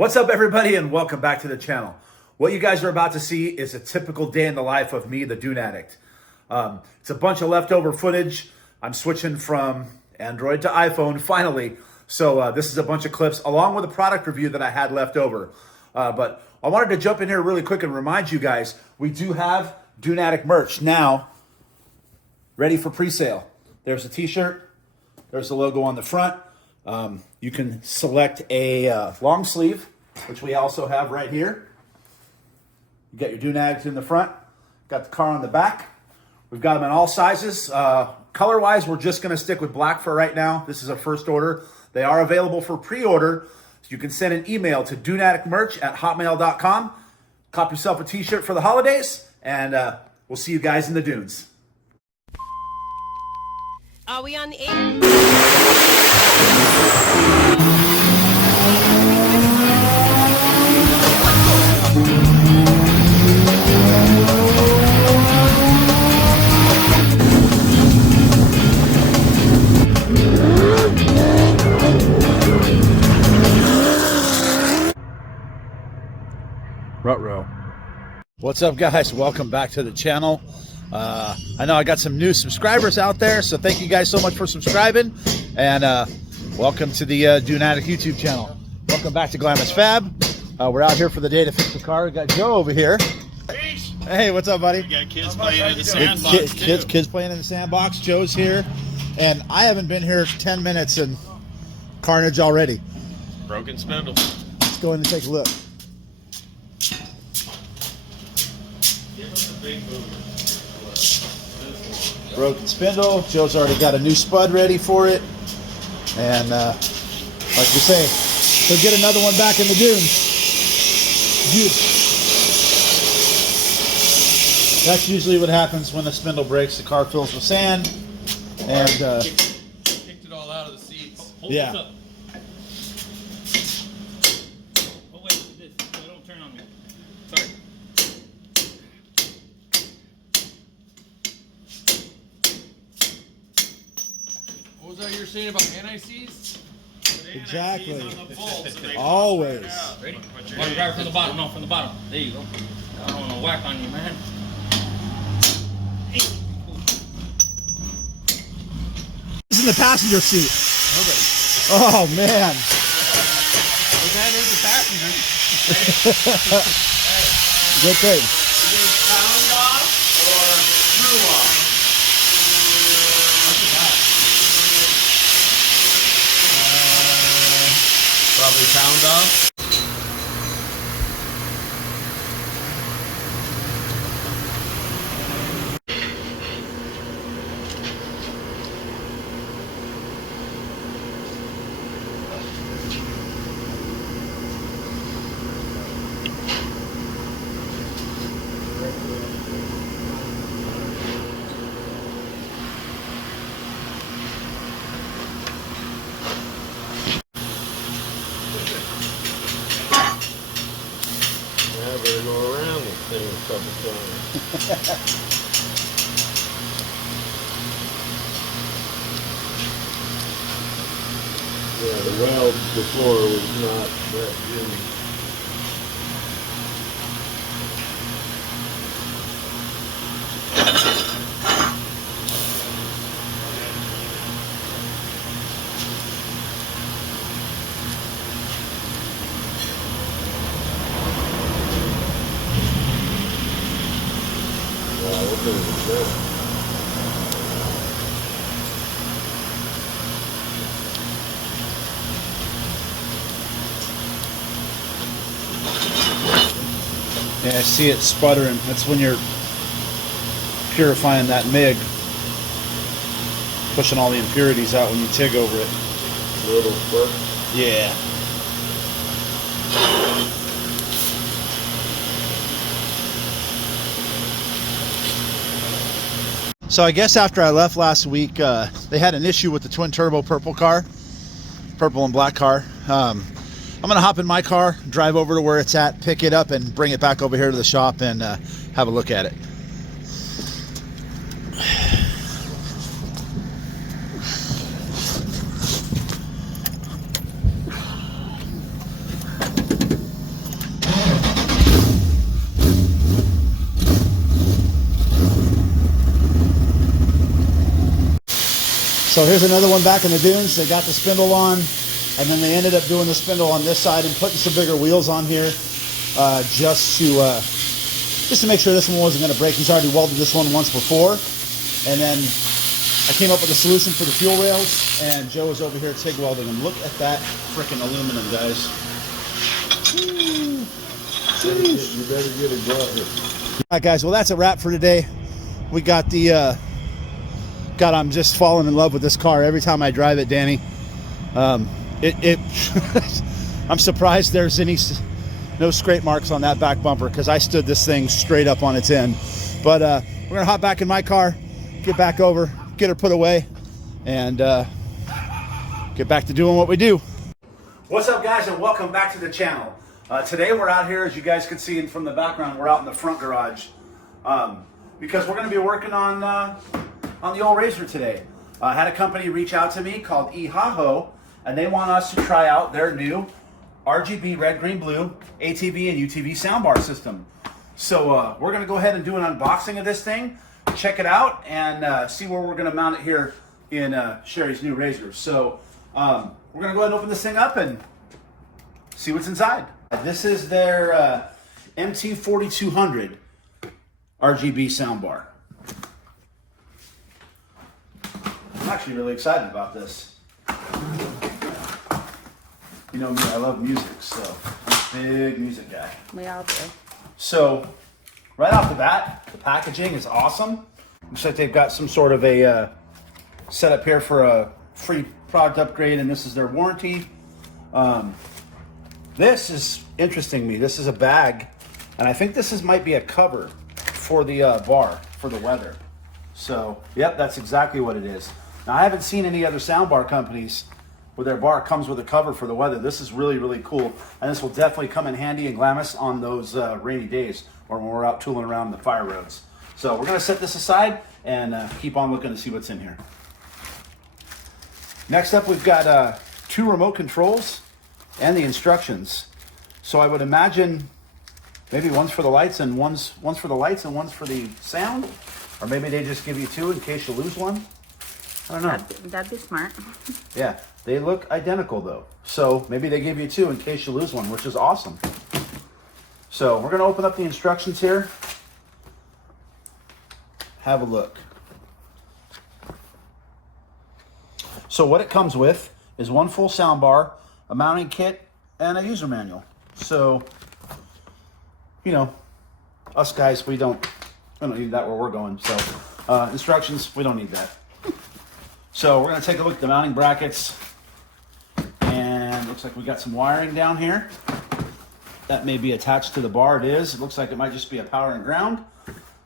What's up, everybody, and welcome back to the channel. What you guys are about to see is a typical day in the life of me, the Dune Addict. It's a bunch of leftover footage. I'm switching from Android to iPhone, finally. So this is a bunch of clips along with a product review that I had left over. But I wanted to jump in here really quick and remind you guys, we do have Duneaddict merch now ready for pre-sale. There's a t-shirt. There's the logo on the front. You can select a long sleeve, which we also have right here. You got your Duneaddict in the front, got the car on the back. We've got them in all sizes. Color-wise, we're just going to stick with black for right now. This is a first order. They are available for pre-order. So you can send an email to duneaddictmerch@hotmail.com. Cop yourself a t-shirt for the holidays, and we'll see you guys in the dunes. Are we on the air? Ruh-roh. What's up, guys? Welcome back to the channel. I know I got some new subscribers out there, so thank you guys so much for subscribing, and welcome to the Duneaddict YouTube channel. Welcome back to Glamis Fab. We're out here for the day to fix the car. We got Joe over here. Peace. Hey, what's up, buddy? We got kids playing in the sandbox Kids playing in the sandbox. Joe's here, and I haven't been here 10 minutes and carnage already. Broken spindle. Let's go in and take a look. Broken spindle. Joe's already got a new spud ready for it, and like we say, he'll get another one back in the dunes. That's usually what happens when the spindle breaks. The car fills with sand, and Kicked it all out of the seats. Hold yeah. this up. Oh wait, this. So don't turn on me. Sorry. What was that you were saying about anti-seize? Exactly. On the bolts and they Always. Ready? Put your Grab hand- it from the bottom. No, from the bottom. There you go. I don't want to whack on you, man. Hey. Who's in the passenger seat? Nobody. Oh man. Well, that is the passenger. Good thing. Pound off or screw off? Probably pound off. I better go around this thing a couple times. Yeah, the weld before was not that good. Wow, what thing is that? Yeah, I see it sputtering. That's when you're purifying that MIG, pushing all the impurities out when you TIG over it. Little spark. Yeah. So I guess after I left last week, they had an issue with the twin turbo purple and black car. I'm gonna hop in my car, drive over to where it's at, pick it up, and bring it back over here to the shop and have a look at it. So here's another one back in the dunes. They got the spindle on, and then they ended up doing the spindle on this side and putting some bigger wheels on here just to make sure this one wasn't going to break. He's already welded this one once before. And then I came up with a solution for the fuel rails, and Joe is over here TIG welding them. Look at that freaking aluminum, guys. You better get it going. All right, guys. Well, that's a wrap for today. We got the... God, I'm just falling in love with this car every time I drive it, Danny. I'm surprised there's no scrape marks on that back bumper, because I stood this thing straight up on its end. But we're gonna hop back in my car, get back over, get her put away, and get back to doing what we do. What's up, guys, and welcome back to the channel. Today we're out here, as you guys can see from the background, we're out in the front garage because we're gonna be working on the old Razor today. I had a company reach out to me called EHAHO, and they want us to try out their new RGB red, green, blue ATV and UTV soundbar system. So we're going to go ahead and do an unboxing of this thing, check it out, and see where we're going to mount it here in Sherry's new Razor. So we're going to go ahead and open this thing up and see what's inside. This is their MT4200 RGB soundbar. I'm actually really excited about this. You know me, I love music, so I'm a big music guy. We all do. So, right off the bat, the packaging is awesome. Looks like they've got some sort of a setup here for a free product upgrade, and this is their warranty. This is interesting to me. This is a bag, and I think this might be a cover for the bar, for the weather. So, yep, that's exactly what it is. Now, I haven't seen any other soundbar companies where their bar comes with a cover for the weather. This is really, really cool. And this will definitely come in handy in Glamis on those rainy days or when we're out tooling around the fire roads. So we're going to set this aside and keep on looking to see what's in here. Next up, we've got 2 remote controls and the instructions. So I would imagine maybe one's for the lights and one's for the lights and one's for the sound. Or maybe they just give you 2 in case you lose one. I don't know. That'd be smart. Yeah, they look identical though. So maybe they give you 2 in case you lose one, which is awesome. So we're gonna open up the instructions here. Have a look. So what it comes with is 1 full soundbar, a mounting kit, and a user manual. So, you know, us guys, we don't need that where we're going. So instructions, we don't need that. So we're going to take a look at the mounting brackets, and looks like we got some wiring down here. That may be attached to the bar. It is. It looks like it might just be a power and ground.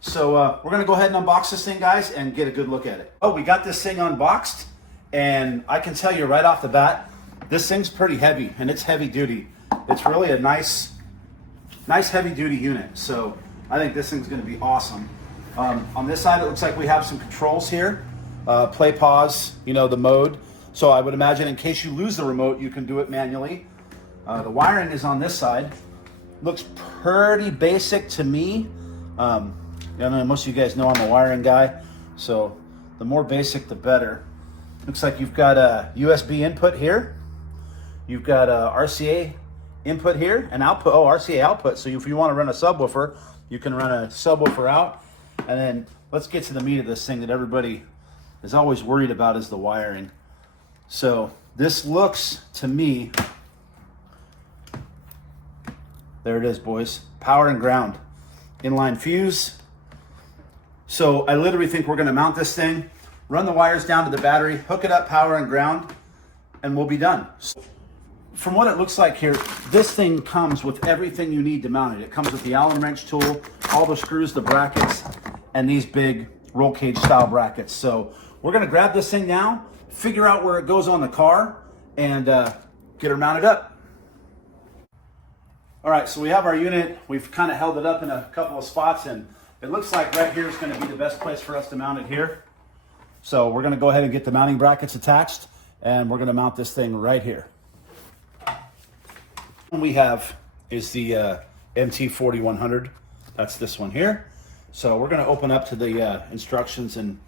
So we're going to go ahead and unbox this thing, guys, and get a good look at it. Oh, we got this thing unboxed, and I can tell you right off the bat, this thing's pretty heavy, and it's heavy duty. It's really a nice heavy duty unit. So I think this thing's going to be awesome. On this side, it looks like we have some controls here. Play, pause, you know, the mode. So I would imagine in case you lose the remote, you can do it manually. The wiring is on this side. Looks pretty basic to me. I know most of you guys know I'm a wiring guy, so the more basic, the better. Looks like you've got a USB input here. You've got a RCA input here, and output. Oh, RCA output. So if you want to run a subwoofer, you can run a subwoofer out. And then let's get to the meat of this thing that everybody is always worried about, is the wiring. So this looks to me, there it is, boys, power and ground, inline fuse. So I literally think we're going to mount this thing, run the wires down to the battery, hook it up, power and ground, and we'll be done. So from what it looks like here, this thing comes with everything you need to mount it. It comes with the Allen wrench tool, all the screws, the brackets, and these big roll cage style brackets. So we're going to grab this thing now, figure out where it goes on the car, and get her mounted up. All right, so we have our unit. We've kind of held it up in a couple of spots, and it looks like right here is going to be the best place for us to mount it here. So we're going to go ahead and get the mounting brackets attached, and we're going to mount this thing right here. What we have is the MT4100. That's this one here. So we're going to open up to the instructions and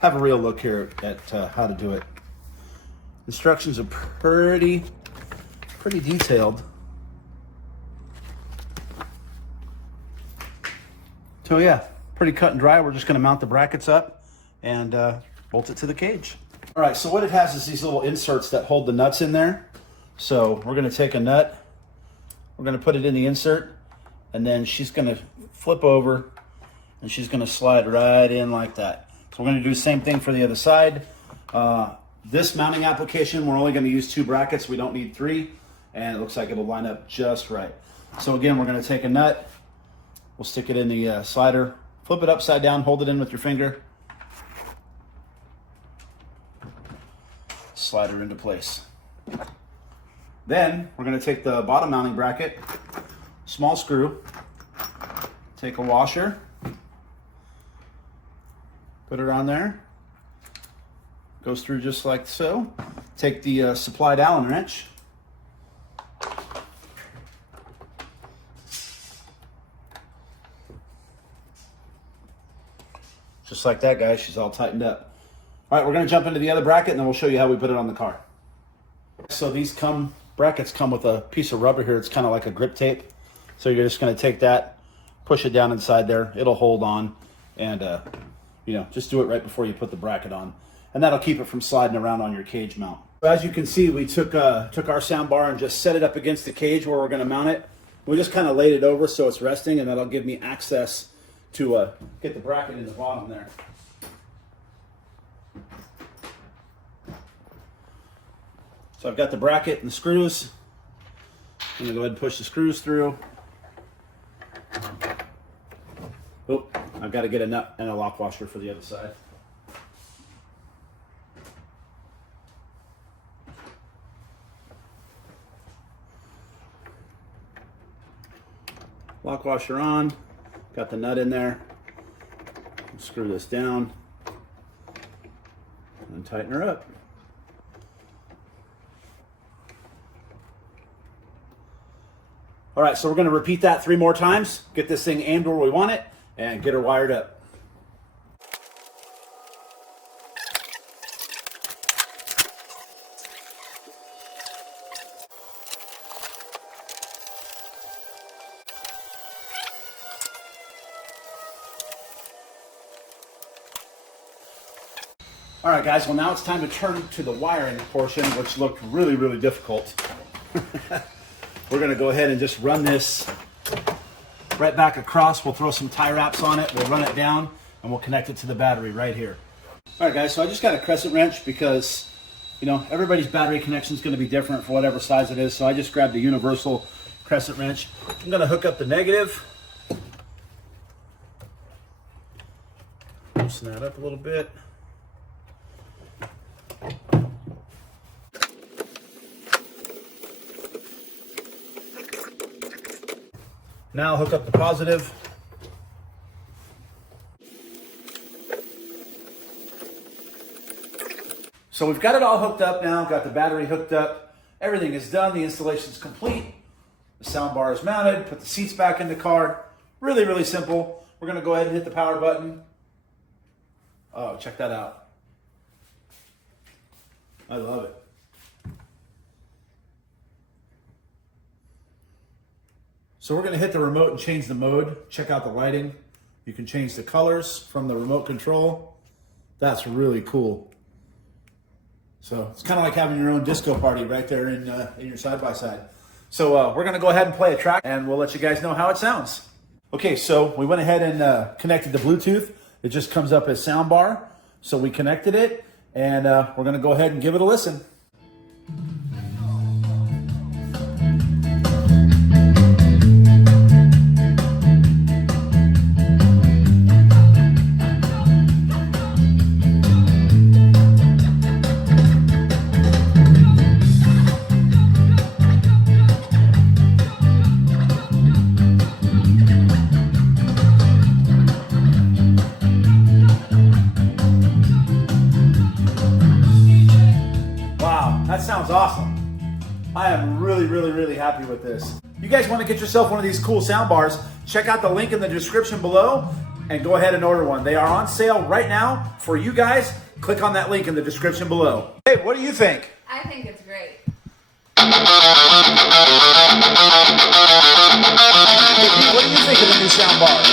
have a real look here at how to do it. Instructions are pretty detailed. So yeah, pretty cut and dry. We're just gonna mount the brackets up and bolt it to the cage. All right, so what it has is these little inserts that hold the nuts in there. So we're gonna take a nut, we're gonna put it in the insert, and then she's gonna flip over and she's gonna slide right in like that. So we're gonna do the same thing for the other side. This mounting application, we're only gonna use 2 brackets. We don't need 3, and it looks like it'll line up just right. So again, we're gonna take a nut, we'll stick it in the slider, flip it upside down, hold it in with your finger, slide her into place. Then we're gonna take the bottom mounting bracket, small screw, take a washer, put it on there, goes through just like so. Take the supplied Allen wrench, just like that, guys. She's all tightened up. All right, we're gonna jump into the other bracket and then we'll show you how we put it on the car. So these brackets come with a piece of rubber here. It's kind of like a grip tape. So you're just gonna take that, push it down inside there. It'll hold on, and you know, just do it right before you put the bracket on. And that'll keep it from sliding around on your cage mount. So as you can see, we took our sound bar and just set it up against the cage where we're gonna mount it. We just kind of laid it over so it's resting, and that'll give me access to get the bracket in the bottom there. So I've got the bracket and the screws. I'm gonna go ahead and push the screws through. Oh, I've got to get a nut and a lock washer for the other side. Lock washer on, got the nut in there. Screw this down and tighten her up. All right, so we're gonna repeat that 3 more times, get this thing aimed where we want it, and get her wired up. All right, guys, well now it's time to turn to the wiring portion, which looked really, really difficult. We're gonna go ahead and just run this right back across. We'll throw some tie wraps on it, we'll run it down, and we'll connect it to the battery right here. All right, guys, so I just got a crescent wrench because, you know, everybody's battery connection is gonna be different for whatever size it is, so I just grabbed a universal crescent wrench. I'm gonna hook up the negative. Loosen that up a little bit. Now hook up the positive. So we've got it all hooked up now, got the battery hooked up. Everything is done, the installation's complete. The sound bar is mounted, put the seats back in the car. Really, really simple. We're gonna go ahead and hit the power button. Oh, check that out. I love it. So we're gonna hit the remote and change the mode. Check out the lighting. You can change the colors from the remote control. That's really cool. So it's kind of like having your own disco party right there in your side-by-side. So we're gonna go ahead and play a track and we'll let you guys know how it sounds. Okay, so we went ahead and connected the Bluetooth. It just comes up as Soundbar. So we connected it and we're gonna go ahead and give it a listen. That sounds awesome. I am really, really, really happy with this. You guys want to get yourself one of these cool sound bars, check out the link in the description below. and go ahead and order one. They are on sale right now for you guys. Click on that link in the description below. Hey, what do you think? I think it's great. What do you think of the new soundbar?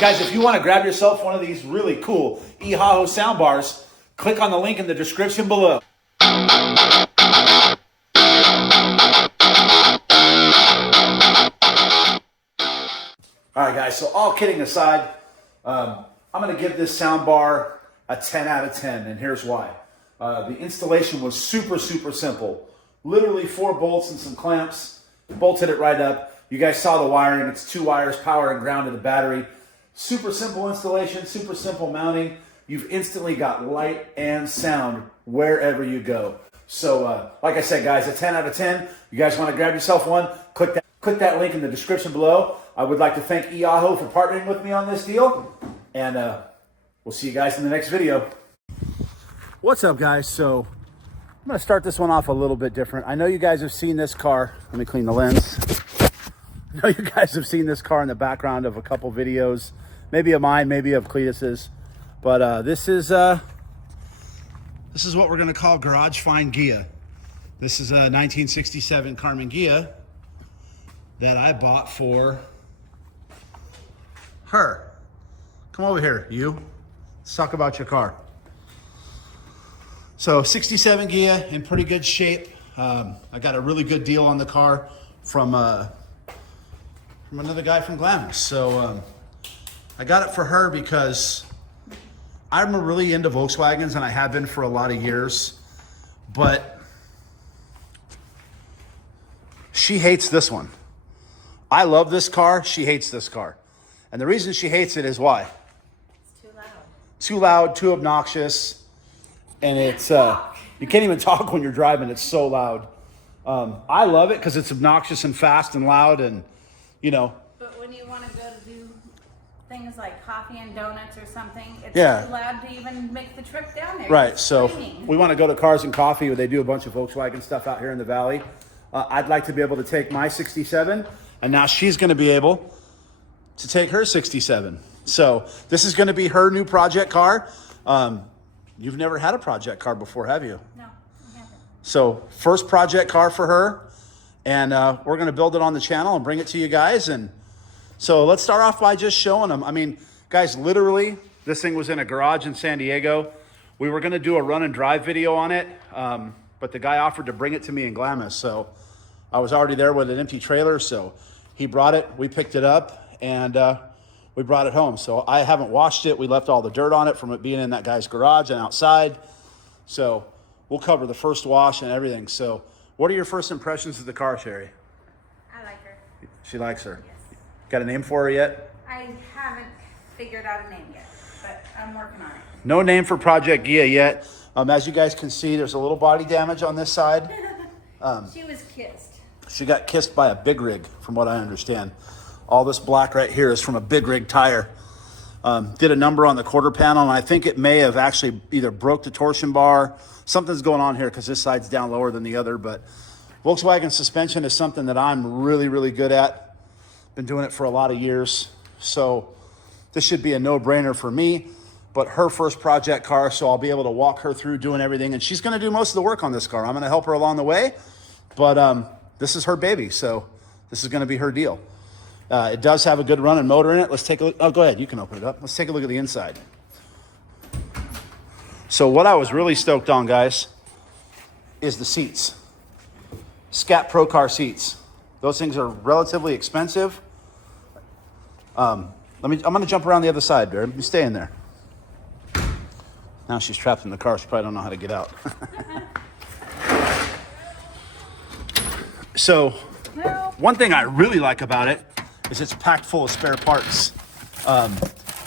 Guys, if you want to grab yourself one of these really cool EHAHO soundbars, click on the link in the description below. All right, guys, so all kidding aside, I'm going to give this soundbar a 10 out of 10, and here's why. The installation was super, super simple. Literally 4 bolts and some clamps. Bolted it right up. You guys saw the wiring. It's 2 wires, power and ground to the battery. Super simple installation, super simple mounting. You've instantly got light and sound wherever you go. So, like I said, guys, a 10 out of 10. You guys want to grab yourself one, click that link in the description below. I would like to thank EAHO for partnering with me on this deal. And we'll see you guys in the next video. What's up, guys? So I'm going to start this one off a little bit different. I know you guys have seen this car. Let me clean the lens. I know you guys have seen this car in the background of a couple videos, maybe of mine, maybe of Cletus's. But this is what we're going to call Garage Find Ghia. This is a 1967 Carmen Ghia that I bought for her. Come over here, you. Let's talk about your car. So 67 Ghia in pretty good shape. I got a really good deal on the car from another guy from Glamis. So I got it for her because I'm really into Volkswagens, and I have been for a lot of years, but she hates this one. I love this car. She hates this car. And the reason she hates it is why? It's too loud. Too loud, too obnoxious. And it's, you can't even talk when you're driving. It's so loud. I love it because it's obnoxious and fast and loud and, you know. But when you want to go to do things like coffee and donuts or something, it's Yeah. too loud to even make the trip down there. Right, You're so screaming. we want to go to Cars and Coffee where they do a bunch of Volkswagen stuff out here in the Valley. I'd like to be able to take my 67, and now she's going to be able to take her 67. So this is going to be her new project car. You've never had a project car before, have you? No, I haven't. So first project car for her, and we're going to build it on the channel and bring it to you guys. And so let's start off by just showing them. I mean, guys, literally, this thing was in a garage in San Diego. We were going to do a run and drive video on it, but the guy offered to bring it to me in Glamis. So I was already there with an empty trailer, so he brought it, we picked it up, and we brought it home. So I haven't washed it. We left all the dirt on it from it being in that guy's garage and outside. So we'll cover the first wash and everything. So what are your first impressions of the car, Sherry? I like her. She likes her. Yes. Got a name for her yet? I haven't figured out a name yet, but I'm working on it. No name for Project Ghia yet. As you guys can see, there's a little body damage on this side. She was kissed. She got kissed by a big rig, from what I understand. All this black right here is from a big rig tire. Did a number on the quarter panel, and I think it may have actually either broke the torsion bar. Something's going on here because this side's down lower than the other, but Volkswagen suspension is something that I'm really, really good at. Been doing it for a lot of years. So this should be a no-brainer for me, but her first project car, so I'll be able to walk her through doing everything, and she's gonna do most of the work on this car. I'm gonna help her along the way, but this is her baby, so this is gonna be her deal. It does have a good running motor in it. Let's take a look. Oh, go ahead, you can open it up. Let's take a look at the inside. So what I was really stoked on, guys, is the seats. Scat Pro Car seats. Those things are relatively expensive. I'm gonna jump around the other side, babe. You stay in there. Now she's trapped in the car. She probably don't know how to get out. So one thing I really like about it is it's packed full of spare parts.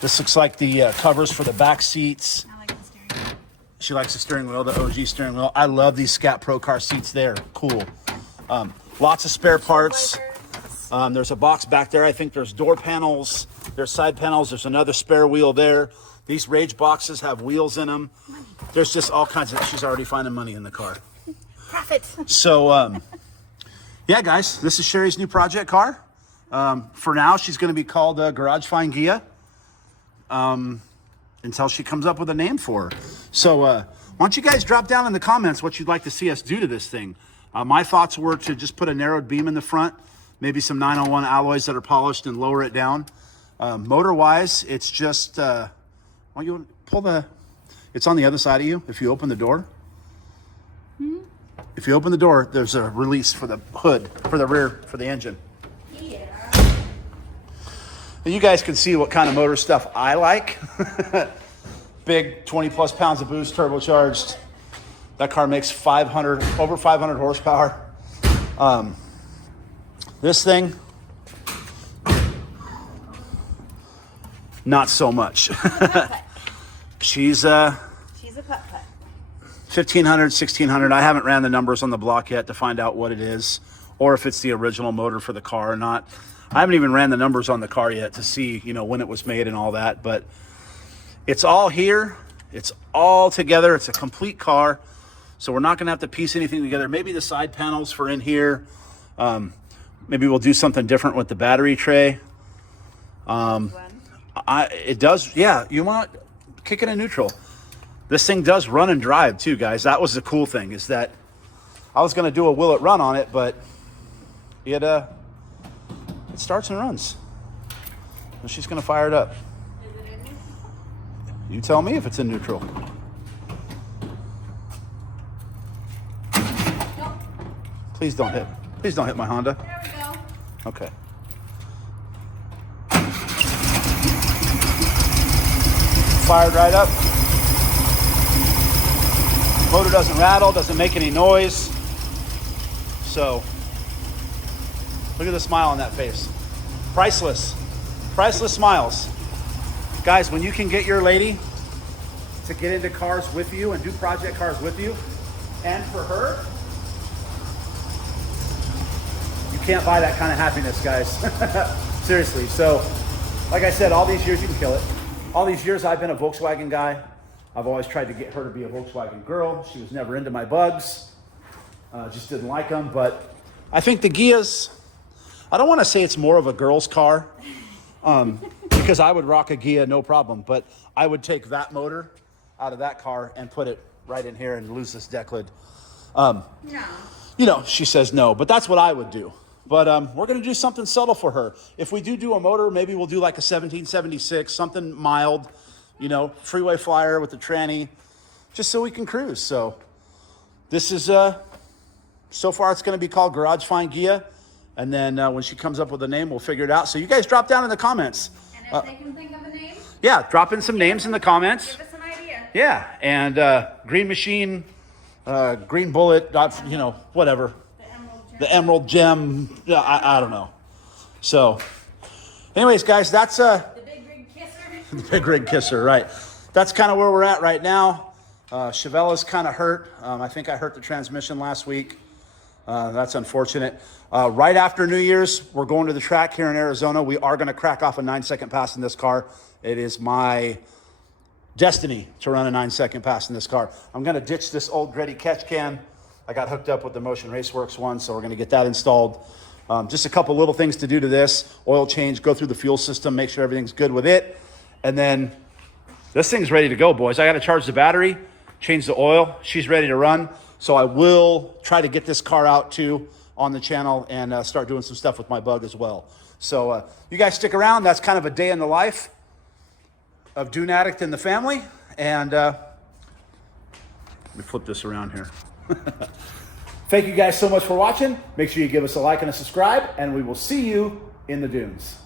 This looks like the covers for the back seats. I like the steering wheel. She likes the steering wheel, the OG steering wheel. I love these Scat Pro Car seats there. Cool. Lots of spare parts. There's a box back there. I think there's door panels. There's side panels. There's another spare wheel there. These Rage boxes have wheels in them. There's just all kinds of, she's already finding money in the car. Profit. So, yeah, guys, this is Sherry's new project car. For now, she's going to be called Garage Find Ghia until she comes up with a name for her. So why don't you guys drop down in the comments what you'd like to see us do to this thing. My thoughts were to just put a narrowed beam in the front, maybe some 901 alloys that are polished and lower it down. Motor-wise, it's just, well, you pull the, it's on the other side of you if you open the door. If you open the door, there's a release for the hood, for the rear, for the engine. Yeah. And you guys can see what kind of motor stuff I like. Big 20 plus pounds of boost, turbocharged. That car makes over 500 horsepower. This thing, not so much. She's a putt-putt. 1500, 1600. I haven't ran the numbers on the block yet to find out what it is or if it's the original motor for the car or not. I haven't even ran the numbers on the car yet to see, you know, when it was made and all that, but it's all here. It's all together. It's a complete car. So we're not going to have to piece anything together. Maybe the side panels for in here. Maybe we'll do something different with the battery tray. It does, yeah, you want to kick it in neutral. This thing does run and drive too, guys. That was the cool thing, is that I was going to do a will it run on it, but it starts and runs. And she's going to fire it up. Is it in neutral? You tell me if it's in neutral. Nope. Please don't hit my Honda. There we go. Okay. Fired right up. Motor doesn't rattle, doesn't make any noise. So, look at the smile on that face. Priceless. Priceless smiles. Guys, when you can get your lady to get into cars with you and do project cars with you, and for her, you can't buy that kind of happiness, guys. Seriously. So, like I said, all these years, you can kill it. All these years I've been a Volkswagen guy. I've always tried to get her to be a Volkswagen girl. She was never into my bugs. Just didn't like them. But I think the Ghia's, I don't want to say it's more of a girl's car, because I would rock a Ghia, no problem. But I would take that motor out of that car and put it right in here and lose this deck lid. No. You know, she says no, but that's what I would do. But we're going to do something subtle for her. If we do a motor, maybe we'll do like a 1776, something mild, you know, freeway flyer with the tranny, just so we can cruise. So this is, so far it's going to be called Garage Find Ghia. And then when she comes up with a name, we'll figure it out. So you guys drop down in the comments. And if they can think of a name, Yeah, drop in some names in the comments. give us an idea. Yeah, and Green Machine, Green Bullet, you know, whatever. The Emerald Gem, I don't know. So, anyways, guys, that's The big rig kisser. the big rig kisser, right? That's kind of where we're at right now. Chevella's kind of hurt. I think I hurt the transmission last week. That's unfortunate. Right after New Year's, we're going to the track here in Arizona. We are going to crack off a 9-second pass in this car. It is my destiny to run a 9-second pass in this car. I'm going to ditch this old Gretty catch can. I got hooked up with the Motion Raceworks one, so we're going to get that installed. Just a couple little things to do to this. Oil change, go through the fuel system, make sure everything's good with it. And then this thing's ready to go, boys. I got to charge the battery, change the oil. She's ready to run. So I will try to get this car out too on the channel and start doing some stuff with my bug as well. So you guys stick around. That's kind of a day in the life of Duneaddict and the family. And let me flip this around here. Thank you guys so much for watching. Make sure you give us a like and a subscribe, and we will see you in the dunes.